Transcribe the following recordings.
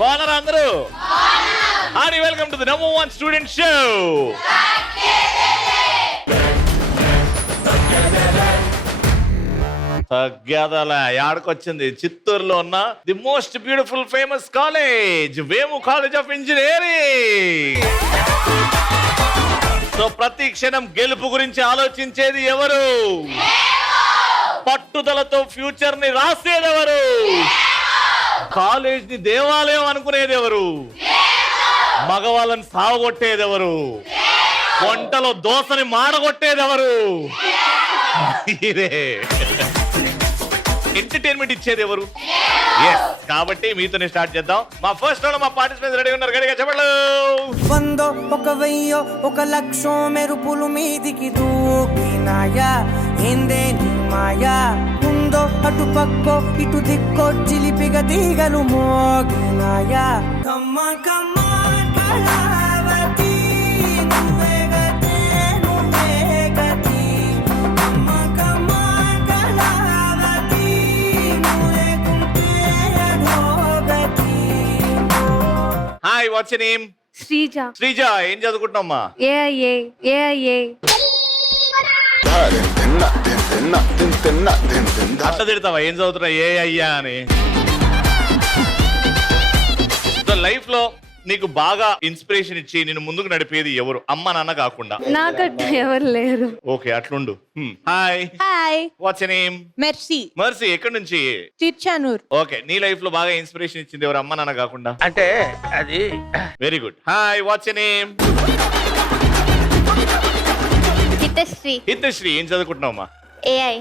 బాగున్నారా అందరూ? Hi, welcome to the number 1 student show. తగ్గదల యాడకొచ్చింది, చిత్తూరులో ఉన్న the most beautiful famous college, Vemu college of engineering. So ప్రతి క్షణం గెలుపు గురించి ఆలోచించేది ఎవరు? పట్టుదలతో ఫ్యూచర్ ని రాసేది ఎవరు? కాలేజ్ ని దేవాలయం అనుకునేది ఎవరు? మగవాళ్ళని సావగొట్టేది ఎవరు? వంటలో దోసని మాడగొట్టేది ఎవరు? ఎంటర్టైన్మెంట్ ఇచ్చేది ఎవరు? కాబట్టి మీతోనే స్టార్ట్ చేద్దాం. మా ఫస్ట్ రౌండ్ మా పార్టిసిపెంట్స్ రెడీ ఉన్నారు, గడిగా చెప్పండి. 100 1 1000 1 లక్షం మెరుపులు మీదికి దూకినాయా, ఏందే నీ మాయా? ఉందో అటు పక్కో ఇటు దిక్కో చిలిపిగా తీగలు మోగినాయా. కమ్మ కమ్మ కళావతి నువ్వే గతే నువ్వే గతి. కమ్మ కమ్మ కళావతి నువ్వే కుంటే అధోగతి. Hi, what's your name? Sreeja. Sreeja, ఏం చదువుకుంటున్నామ్మా? ఏఐఏ. అట్లా తిడతావా? ఏం చదువుతున్నా ఏ అయ్యా అని? లైఫ్ లో నీకు బాగా ఇన్స్పిరేషన్ ఇచ్చి నేను ముందుకు నడిపేది ఎవరు? అమ్మ నాన్న కాకుండా. నాకంటే ఎవరు లేరు. ఓకే, అట్లుండు. Hi. Hi. What's your name? Mercy. Mercy, ఎక్కడి నుంచి? తిరుచానూర్. ఓకే, నీ లైఫ్ లో బాగా ఇన్స్పిరేషన్ ఇచ్చింది ఎవరు? అమ్మ నాన్న కాకుండా. అంటే అది very good. Hi, what's your name? Hithasri. Hithasri, ఏం చదువుకుంటున్నావమ్మా? ఏఐ.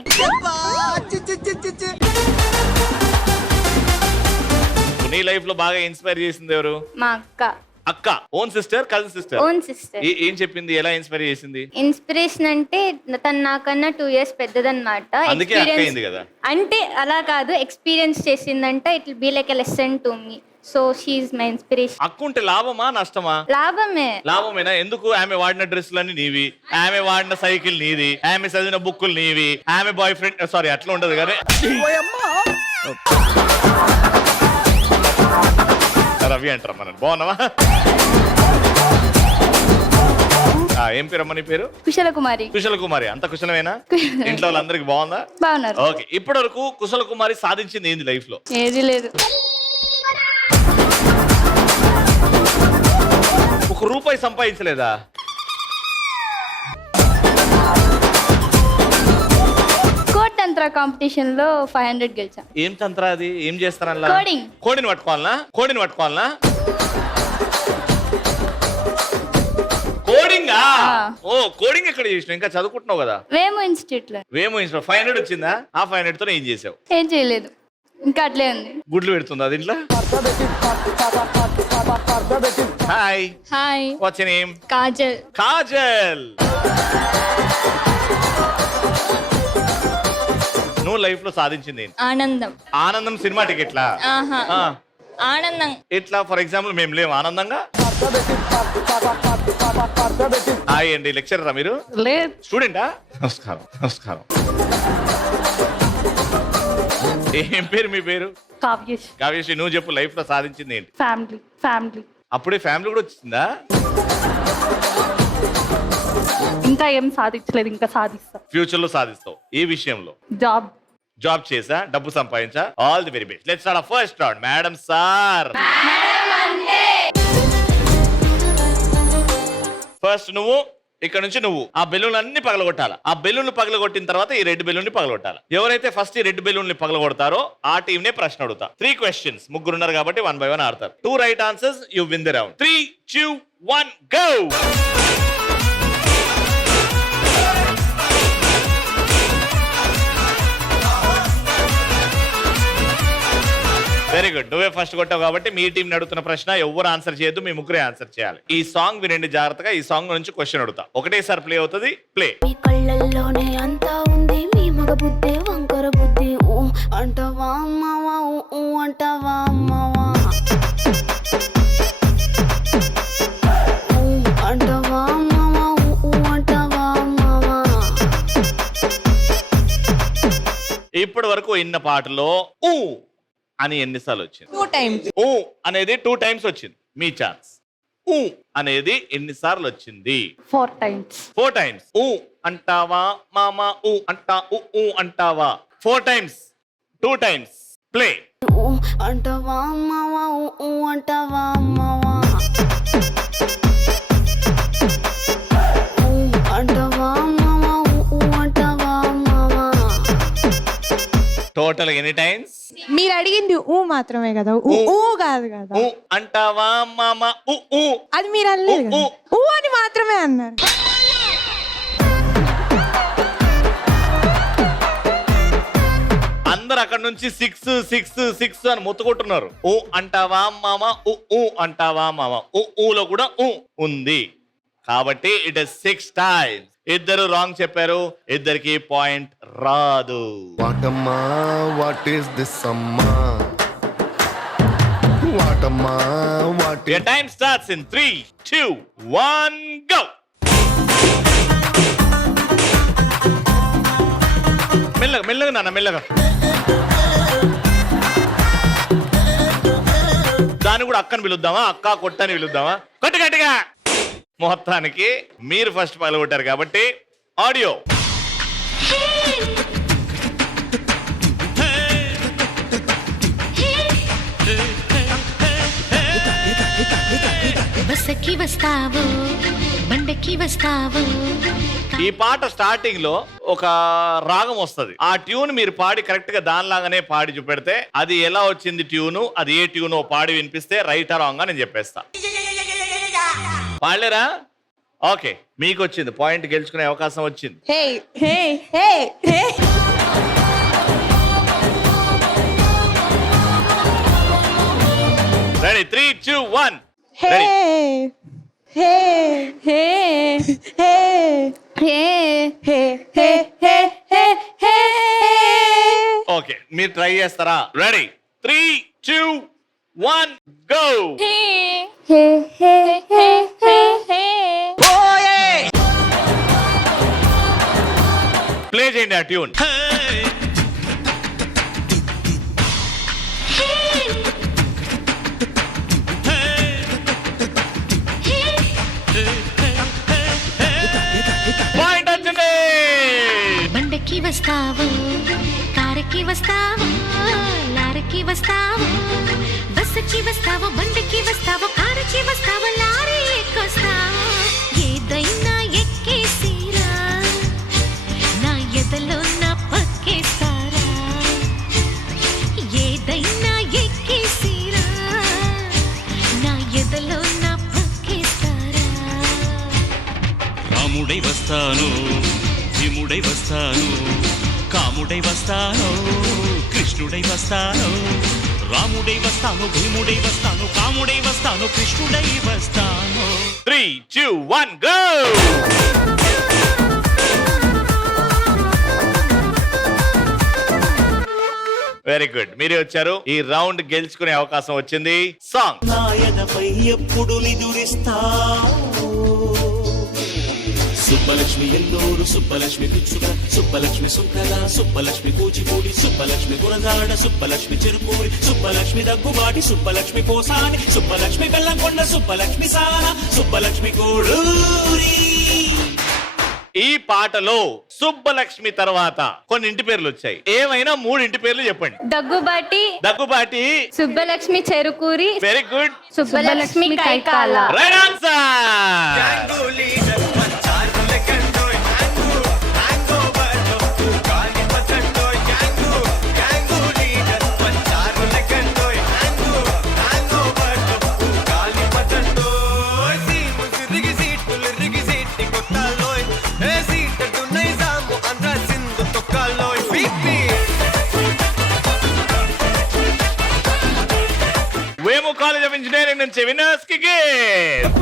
నీ లైఫ్ లో బాగా ఇన్స్పైర్ చేసింది ఎవరు? మా అక్క. అక్క. Own sister, cousin sister? Own sister. ఏం చెప్పింది? ఎలా ఇన్స్పైర్ చేసింది? ఇన్స్పిరేషన్ అంటే తను నాకన్నా 2 years పెద్దదన్నమాట. అందుకే అక్క అయింది కదా. అంటే అలా కాదు, ఎక్స్పీరియన్స్ చేసిందంట. It will be like a lesson to me. So she is my inspiration. అక్క ఉంటే లాభమా నష్టమా? లాభమే. లాభమేనా? ఎందుకు? ఆమె వాడిన డ్రెస్సులన్నీ నీవి, ఆమె వాడిన సైకిల్ నీది, ఆమె చదివిన బుక్కులు నీవి, ఆమె బాయ్ ఫ్రెండ్ సారీ అట్లా ఉండదు కానీ. రవి అంటారా మన? బాగున్నావా? ఏం పేరమ్మా నీ పేరు? కుశల కుమారి. కుశల కుమారి. అంత కుశలమేనా? ఇంట్లో వాళ్ళందరికి బాగుందా? బాగున్నారు. ఓకే, ఇప్పటి వరకు కుశల కుమారి సాధించింది ఏంది లైఫ్ లో? ఏది లేదు. ₹1 సంపాదించలేదా? కోడ్ తంత్ర కాంపిటీషన్ లో 500 గెలిచా. ఏం తంత్ర అది? ఏం చేస్తారల్లా? కోడింగ్. కోడిని పట్టుకోవాలనా? కోడింగా? ఓ, కోడింగ్ ఎక్కడ చేసినావు? ఇంకా చదువుకుంటున్నావు కదా? వేమో ఇన్స్టిట్యూట్ లో. వేమో ఇన్స్టిట్యూట్. 500 వచ్చిందా? ఆ 500 తో ఏం చేసావు? ఏం చేయలేదు, ఇంకా అట్లే ఉంది. గుడ్లు పెడుతుందా దీంట్లో? Hi. Hi. What's your name? Kajal. Kajal, నువ్వు లైఫ్ లో సాధించింది ఏంటి? ఆనందం. ఆనందం సినిమా టికెట్లా? ఆహా. ఆ, ఆనందం. ఎట్లా? ఫర్ ఎగ్జాంపుల్ మేము లేవు ఆనందంగా? హాయ్ అండి, లెక్చరరా మీరు? లేదు. స్టూడెంటా? నమస్కారం. నమస్కారం. ఏం పేరు మీ పేరు? కావ్యేష్. కావ్యశ్రీ, నువ్వు చెప్పు లైఫ్ లో సాధించింది ఏంటి? ఫ్యామిలీ. అప్పుడే ఫ్యామిలీ కూడా వచ్చిందా? ఇంకా ఏం సాధించలేదు, ఇంకా సాధిస్తా. ఫ్యూచర్ లో సాధిస్తావు. ఏ విషయంలో? జాబ్ చేసా, డబ్బు సంపాదించా. All the very best. Let's start first round. Madam sir, first నువ్వు ఇక్కడ నుంచి నువ్వు ఆ బెలూన్ అన్ని పగలగొట్టాలి. ఆ బెలూన్ పగలగొట్టిన తర్వాత ఈ రెడ్ బెలూన్ ని పగలగొట్టాలి. ఎవరైతే ఫస్ట్ ఈ రెడ్ బెలూన్ ని పగలగొడతారో ఆ టీం నే ప్రశ్న అడుగుతా. 3 questions. ముగ్గురున్నారు కాబట్టి 1 by 1 ఆడతారు. 2 right answers, you win the round. 3, 2, 1, go. Very good. నువ్వే ఫస్ట్ కొట్టావు కాబట్టి మీ టీం అడుగుతున్న ప్రశ్న ఎవరు ఆన్సర్ చేయొద్దు, మీ ముగ్గురే ఆన్సర్ చేయాలి. ఈ సాంగ్ వినండి జాగ్రత్తగా. ఈ సాంగ్ నుంచి క్వశ్చన్ అడుగుతా. ఒకటేసారి ప్లే అవుతుంది. ప్లే. మీ కళ్ళల్లోనే అంతా ఉంది, మీ మగ బుద్ధి వంకర బుద్ధి. అంటవా అమ్మవా, అంటవా అమ్మవా, అంటవా అమ్మవా, అంటవా అమ్మవా. ఇప్పుడు వరకు విన్న పాటలో ఊ అని ఎన్నిసార్లు వచ్చింది? 2 times. ఊ అనేది 2 times వచ్చింది. మీ ఛాన్స్. ఊ అనేది ఎన్నిసార్లు వచ్చింది? 4 times. 4 times. ఊ అంటావా మామ, ఊ అంటా, ఊ అంటావా. 4 times, 2 times. ప్లే. ఊ అంటావా మావా ఊ అంటావా మావా ఊ అంటావా మావా ఊ అంటావా మావా టోటల్ ఎన్ని టైమ్స్? మీరు అడిగింది ఊ మాత్రమే కదా, ఊ ఊ కాదు కదా. ఊ అంటావా మామ, ఊ. అది మీరు అనలేదు కదా. ఊ అని మాత్రమే అన్నారు. అందరు అక్కడ నుంచి 6 6 6 అని మొత్తుకుంటున్నారు. ఊ అంటావా మామ, ఊ అంటావా మామ. ఊలో కూడా ఊ ఉంది కాబట్టి ఇట్ ఇస్ 6 times. ఇద్దరు రాంగ్ చెప్పారు, ఇద్దరికి పాయింట్ రాదు. వాటమ్మా వాట్ ఈస్ దిస్ అమ్మా, వాటమ్మా what Your time starts in 3, 2, 1, go. మెల్లగా మెల్లగా నాన్న మెల్లగా. దాన్ని కూడా అక్కని పిలుద్దామా, అక్క కొట్టని పిలుద్దామా? కొట్టు గట్టిగా. మొత్తానికి మీరు ఫస్ట్ పగలగొట్టారు కాబట్టి ఆడియో. బస్సకి వస్తావు బండకి వస్తావు. ఈ పాట స్టార్టింగ్ లో ఒక రాగం వస్తది. ఆ ట్యూన్ మీరు పాడి కరెక్ట్ గా దానిలాగానే పాడి చూపెడితే అది ఎలా వచ్చింది ట్యూను, అది ఏ ట్యూనో పాడి వినిపిస్తే రైట్ ఆ రాంగ్ గా నేను చెప్పేస్తా. పాడలేరా? ఓకే, మీకు వచ్చింది పాయింట్, గెలుచుకునే అవకాశం వచ్చింది. హే హే హే హే రెడీ? 3, 2, 1. హే రెడీ? హే హే హే Hey, హే హే హే హే హే. ఓకే, మీరు ట్రై చేస్తారా? Ready? 3, 2, 1, go. hey, hey, hey, hey, hey. Play చేయండి ఆ ట్యూన్. పాయింట్ వచ్చింది. బండకి వస్తావు కారకి వస్తావు లారకి వస్తావు. బస్సుకి వస్తావు బండకి వస్తావు కారకి వస్తావు లారీ ఎక్కొస్తావు. ఏదైనా ఎక్కేసిరా నా ఎదలో నా పక్కేస్తారా. ఏదైనా ఎక్కేసిరా నా ఎదలో నా పక్కేస్తారా. రాముడై వస్తాను భీముడై వస్తాను కాముడై వస్తాను కృష్ణుడై వస్తాను. రాముడై వస్తాను భీముడై వస్తాను కాముడై వస్తాను కృష్ణుడై వస్తాను. 3, 2, 1, గో. వెరీ గుడ్, మీరే వచ్చారు. ఈ రౌండ్ గెలుచుకునే అవకాశం వచ్చింది. సాంగ్. నాయనపై ఎప్పుడు నిదురిస్తావు. సుబ్బలక్ష్మి ఎల్లూరు సుబ్బలక్ష్మి పిచ్చుక సుబ్బలక్ష్మి సుంకల సుబ్బలక్ష్మి కూచిపూడి సుబ్బలక్ష్మి గురగాడ సుబ్బలక్ష్మి చెరుకూరి సుబ్బలక్ష్మి దగ్గుబాటి సుబ్బలక్ష్మి పోసాని సుబ్బలక్ష్మి బెల్లంకొండ సుబ్బలక్ష్మి సాన సుబ్బలక్ష్మి కోడూరి. ఈ పాటలో సుబ్బలక్ష్మి తర్వాత కొన్ని ఇంటి పేర్లు వచ్చాయి. ఏమైనా 3 ఇంటి పేర్లు చెప్పండి. Daggubati, Daggubati, Subbalakshmi Cherukuri, very good, Subbalakshmi Kaikala. Right answer. Vemu college of engineering నుంచి విన్నర్స్ కి గిఫ్ట్.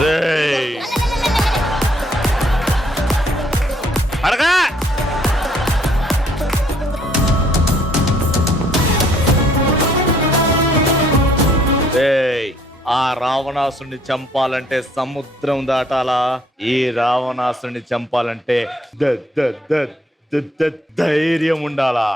రేయ్. అడగా రేయ్, ఆ రావణాసుని చంపాలంటే సముద్రం దాటాలా, ఈ రావణాసుని చంపాలంటే ధైర్యం ఉండాలా.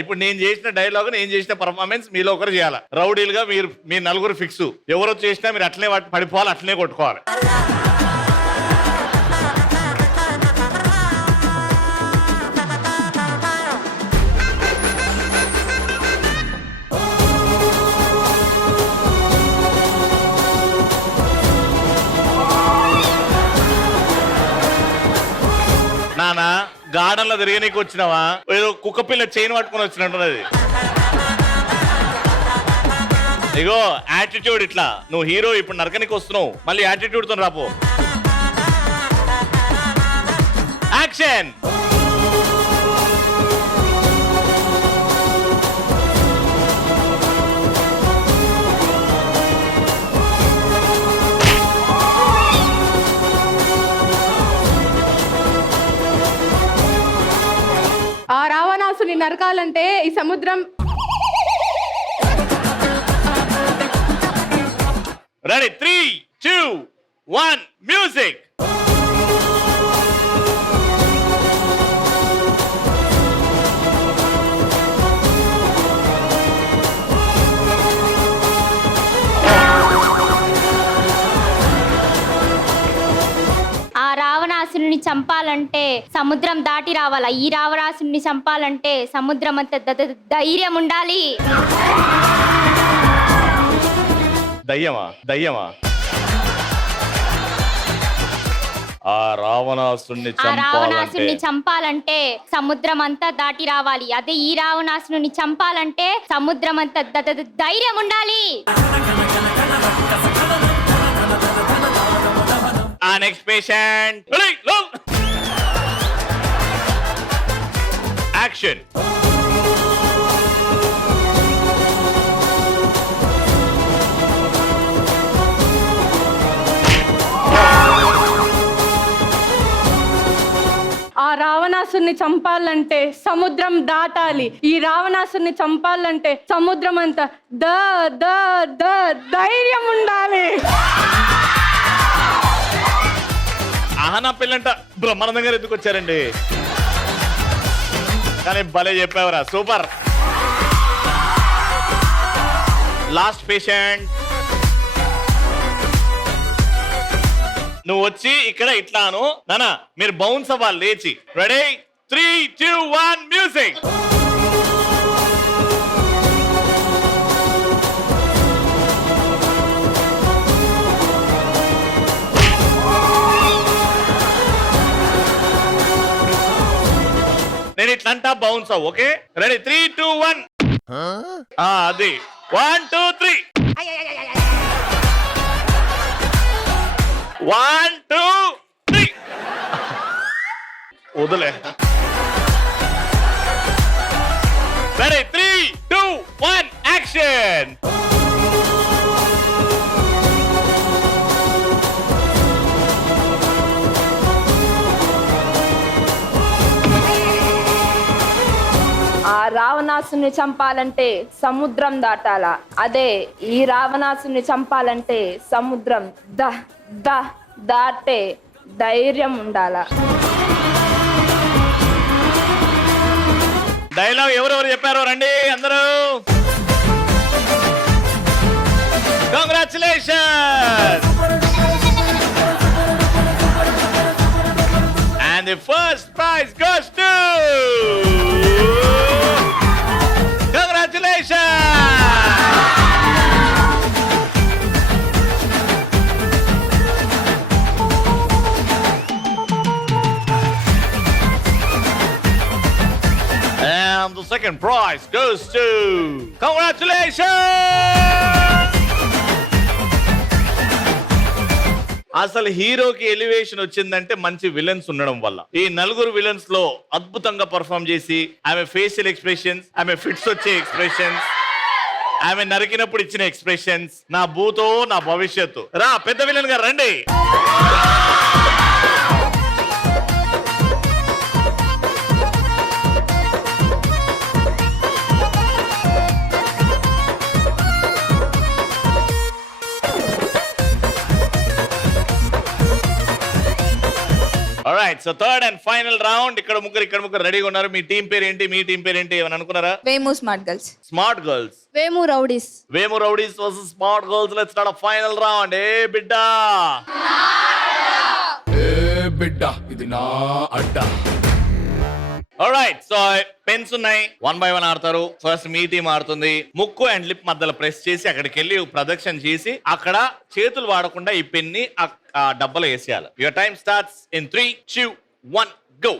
ఇప్పుడు నేను చేసిన డైలాగ్, నేను చేసిన పర్ఫార్మెన్స్ మీలో ఒకరు చేయాలి. రౌడీలుగా మీ నలుగురు ఫిక్స్. ఎవరో చేసినా మీరు అట్లనే పడిపోవాలి, అట్లనే కొట్టుకోవాలి. నానా గార్డెన్ లో తిరగనీకి వచ్చినావా, ఏదో కుక్క పిల్ల చైన్ పట్టుకుని వచ్చినట్టున్నది. ఇగో యాటిట్యూడ్ ఇట్లా, నువ్వు హీరో ఇప్పుడు నరకనికి వస్తున్నావు, మళ్ళీ యాటిట్యూడ్ తో రాపో. యాక్షన్. ఆ రావణాసుని నరకాలంటే ఈ సముద్రం. Ready 3, 2, 1 music. ఆ రావణాసుని చంపాలంటే సముద్రం దాటి రావాలా, ఈ రావణాసుని చంపాలంటే సముద్రం అంత ధైర్యం ఉండాలి. దయ్యమా ఆ రావణాసుని చంపాలంటే సముద్రం అంతా దాటి రావాలి, అదే ఈ రావణాసుని చంపాలంటే సముద్రం అంత ధైర్యం ఉండాలి. Next patient. యాక్షన్. ఆ రావణాసుని చంపాలంటే సముద్రం దాటాలి, ఈ రావణాసుని చంపాలంటే సముద్రం అంతా ధైర్యం ఉండాలి. ఆహనా పిల్లంట బ్రహ్మానందం గారు ఎందుకు వచ్చారండి? కానీ భలే చెప్పావరా, సూపర్. Last patient. నువ్వు వచ్చి ఇక్కడ ఇట్లాను నానా, మీరు బౌన్స్ అవ్వాలి లేచి. Ready 3, 2, 1 music. నేను ఇట్లంటా బౌన్స్ అవ్వు, ఓకే? రెడీ 3, 2, 1. అది 1, 2, 3. 1, 2, 3. వదిలే. Ready 3, 2, 1 action. ఆ రావణాసుని చంపాలంటే సముద్రం దాటాలా, అదే ఈ రావణాసుని చంపాలంటే సముద్రం దాటే ధైర్యం ఉండాలా. డైలాగ్ ఎవరెవరు చెప్పారో రండి అందరూ. Congratulations. And the first prize goes to... Congratulations! second prize goes to congratulations. అసలు హీరోకి ఎలివేషన్ వచ్చిందంటే మంచి విలన్స్ ఉండడం వల్ల. ఈ నలుగురు విలన్స్ లో అద్భుతంగా పర్ఫామ్ చేసి ఆమె ఫేషియల్ ఎక్స్ప్రెషన్స్, ఆమె ఫిట్స్ వచ్చే ఎక్స్ప్రెషన్స్, ఆమె నరికినప్పుడు ఇచ్చిన ఎక్స్ప్రెషన్స్, నా భూతో నా భవిష్యత్తు. రా పెద్ద విలన్ గారు రండి. Alright, so third and final round. ఇక్కడ ముగ్గురు రెడీగా ఉన్నారు. మీ టీం పేరు ఏంటి? మీ టీం పేరు ఏంటి? ఏమని అనుకున్నారా? Vemu smart girls. Smart girls. Vemu rowdies. Vemu rowdies versus smart girls. Let's start a final round. ఏ బిడ్డా. బిడ్డ ఇది నా అడ్డా. Alright, so పెన్స్ ఉన్నాయి. 1 by 1 ఆడతారు. ఫస్ట్ మీ టీం ఆడుతుంది. ముక్కు అండ్ లిప్ మధ్యలో ప్రెస్ చేసి అక్కడికి వెళ్ళి ప్రదక్షిణ చేసి అక్కడ చేతులు వాడకుండా ఈ పెన్ని ఆ డబ్బాలో వేసేయాలి. Your time starts in 3, 2, 1 go.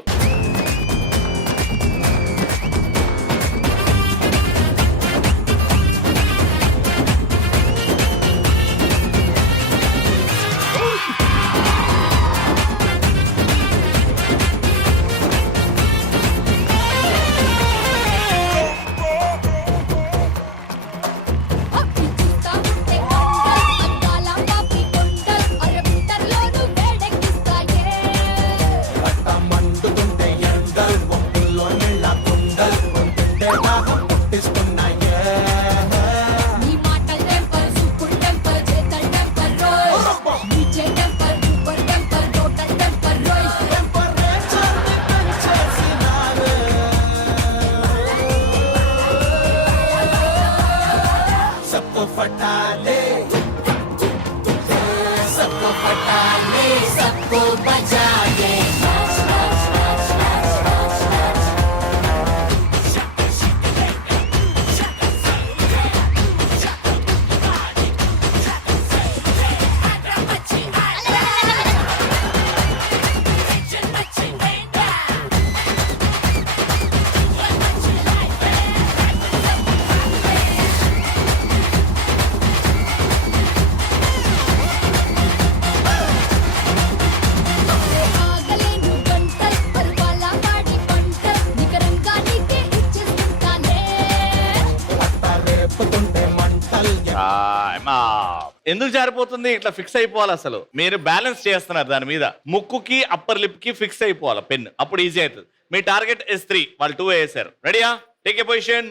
ఎందుకు జారిపోతుంది? ఇట్లా ఫిక్స్ అయిపోవాలి. అసలు మీరు బ్యాలెన్స్ చేస్తున్నారు దాని మీద. ముక్కుకి అప్పర్ లిప్ కి ఫిక్స్ అయిపోవాలి పెన్, అప్పుడు ఈజీ అవుతుంది. మీ టార్గెట్ S3, వాళ్ళు 2 వేసారు. రెడీయా? Take a position.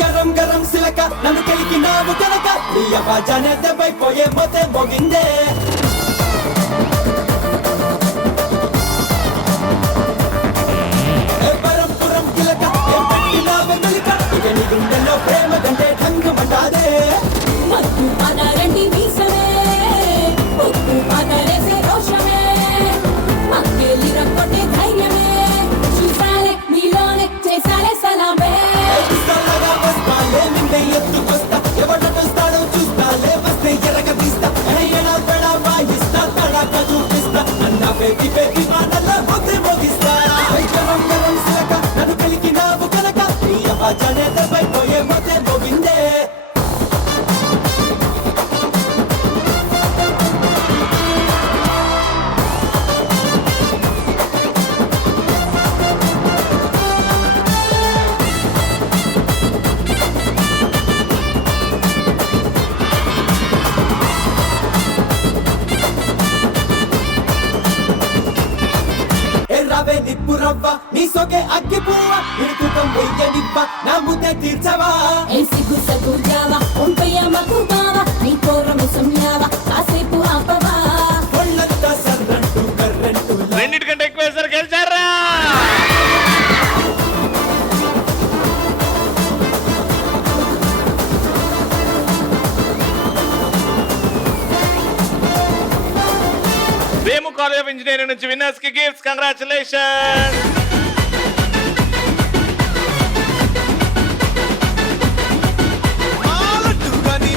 గరం గరం సిలక నన్ను కలిగినావు కనుక నీ అవాజానే దెబ్బైపోయే మొతే మోగిందే. గుండెల్లో ప్రేమ కంటే ఠంగమంటాదే. మత్తు పదరండి వీసమే ఉప్పు పదరేసే రోషమే మక్కేలి రక్కొట్టే ధైర్యమే చూసాలే నీలోనే చేసాలే సలామే. పిస్తలాగా వస్తాలే నిన్నే ఎత్తుకొస్తా ఎవడొస్తాడో చూస్తాలే వస్తే ఎరగ తీస్తా ఎలా పెడా వాయిస్తా తడాక చూపిస్తా అన్న పేపి పేపి మాటల్లో మొత్తం మోగిస్తా. గరం గరం సిలక నన్ను కలిగినావు కనుక నీ అవాజానే దెబ్బైపోయే మొత్తం మోగిందే. రావే నిప్పు రవ్వ నీ సొగే అగ్గి పువ్వ ఇరుకుకం వెయ్యనివ్వ నా ముద్దే తీర్చవా. ఏ సిగ్గు సగ్గు జావా ఉంపయ్య మకు బావా నీ కోరము సంయావా కాసేపు ఆపవా. ఒళ్ళంతా సర్రంటూ కర్రంటూ రెండింటికంటే ఎక్కువ వేసారు, గెలిచారా? వేము కాలేజ్ ఆఫ్ ఇంజనీరింగ్ నుంచి విన్నర్స్ కి గిఫ్ట్స్. కంగ్రాచులేషన్.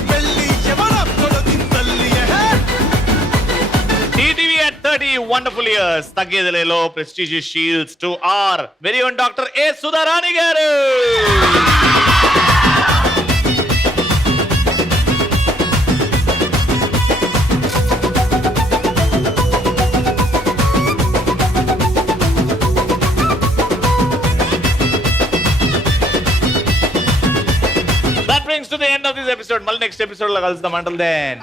పెళ్ళ వండర్ఫుల్ ఇయర్స్. తగ్గేదిలేలో prestigious shields to our very own doctor A Sudharani garu. That brings to the end of this episode. మళ్ళీ నెక్స్ట్ ఎపిసోడ్ లో కలుద్దాం. Until then.